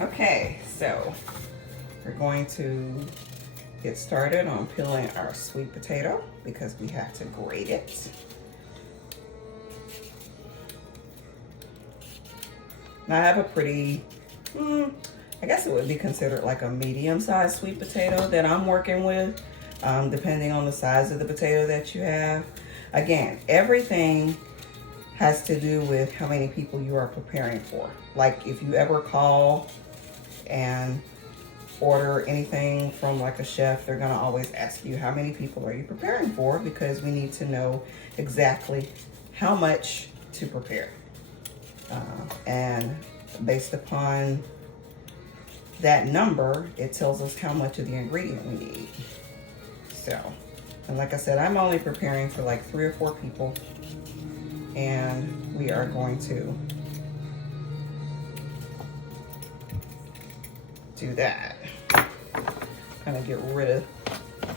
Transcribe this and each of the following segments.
Okay, so we're going to get started on peeling our sweet potato because we have to grate it. Now I have a pretty, I guess it would be considered like a medium-sized sweet potato that I'm working with, depending on the size of the potato that you have. Again, everything has to do with how many people you are preparing for. Like if you ever call and order anything from like a chef, they're gonna always ask you how many people are you preparing for, because we need to know exactly how much to prepare. And based upon that number, it tells us how much of the ingredient we need. So, and like I said, I'm only preparing for like 3 or 4 people, and we are going to do that. Kind of get rid of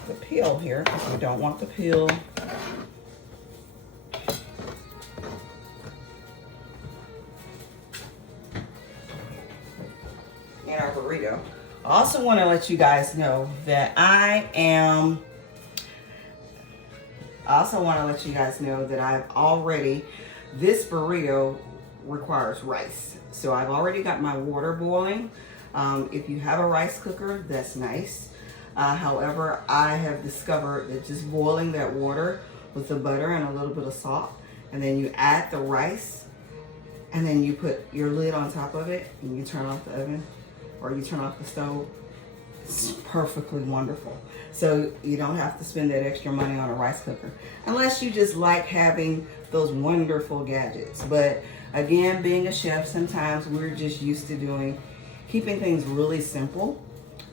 the peel here because we don't want the peel. In our burrito. I also want to let you guys know that this burrito requires rice. So I've already got my water boiling. If you have a rice cooker, that's nice. However, I have discovered that just boiling that water with the butter and a little bit of salt, and then you add the rice, and then you put your lid on top of it, and you turn off the oven, or you turn off the stove. It's perfectly wonderful. So you don't have to spend that extra money on a rice cooker, unless you just like having those wonderful gadgets. But again, being a chef, sometimes we're just used to keeping things really simple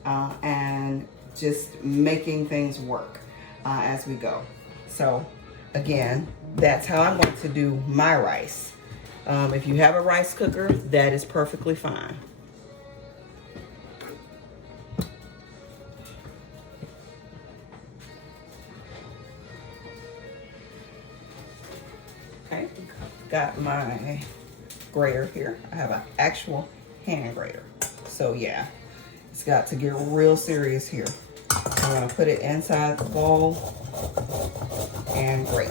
and just making things work as we go. So again, that's how I'm going to do my rice. If you have a rice cooker, that is perfectly fine. Okay, got my grater here. I have an actual hand grater. So yeah, it's got to get real serious here. I'm gonna put it inside the bowl and grate.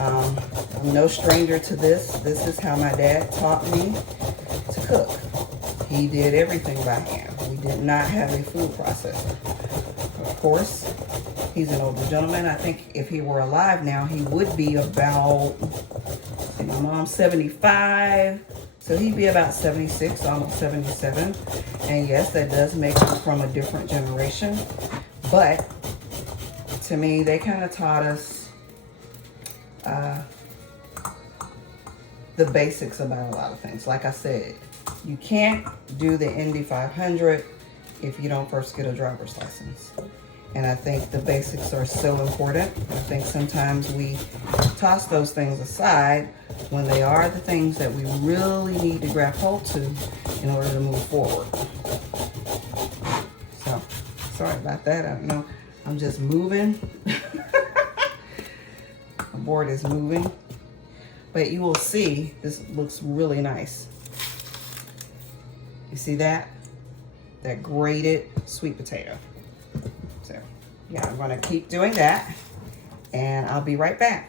I'm no stranger to this. This is how my dad taught me to cook. He did everything by hand. We did not have a food processor. Of course, he's an older gentleman. I think if he were alive now, he would be about, my mom's 75, so he'd be about 76, almost 77. And yes, that does make him from a different generation. But to me, they kind of taught us the basics about a lot of things. Like I said, you can't do the Indy 500 if you don't first get a driver's license. And I think the basics are so important. I think sometimes we toss those things aside when they are the things that we really need to grab hold to in order to move forward. So, sorry about that. I don't know. I'm just moving. The board is moving. But you will see, this looks really nice. You see that? That grated sweet potato. So, yeah, I'm gonna keep doing that, and I'll be right back.